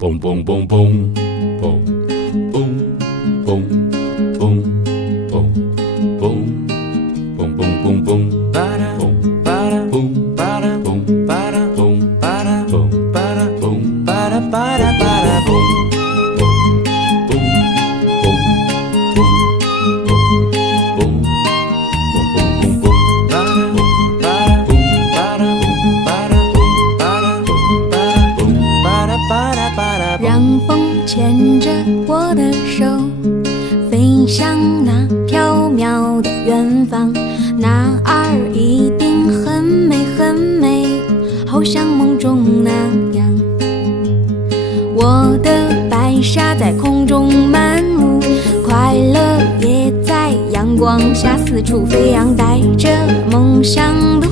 嘣嘣嘣嘣嘣嘣嘣嘣嘣嘣嘣嘣嘣，吧啦嘣吧啦嘣吧啦嘣吧啦嘣吧啦嘣吧啦嘣吧啦吧啦吧啦嘣嘣嘣嘣嘣嘣嘣嘣嘣，吧啦嘣吧啦嘣吧啦嘣吧啦嘣吧啦嘣吧啦嘣吧啦吧啦吧啦。让风牵着我的手，飞向那缥缈的远方，那儿一定很美很美，好像梦中那样。我的白纱在空中漫舞，快乐也在阳光下四处飞扬，带着梦想的